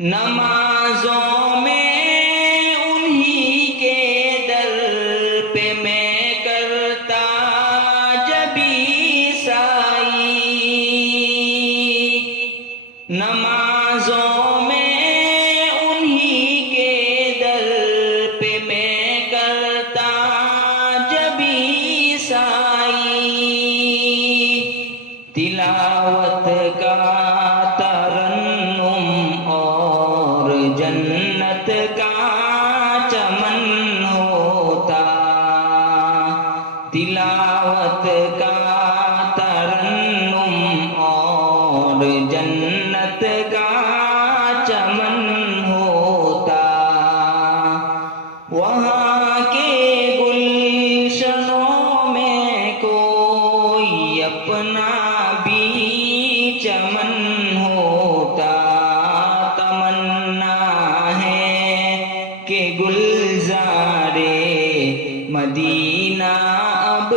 نمازوں میں انہی کے در پہ میں کرتا جبی سائی، نمازوں میں انہی کے در پہ میں کرتا جبی سائی، تلاوت کا ترنم اور جنت کا چمن ہوتا، تلاوت کا ترنم اور جنت کا چمن ہوتا، وہاں کے گلشنوں میں کوئی اپنا بھی چمن ہوتا، تمنا ہے کہ گلزارے مدینہ اب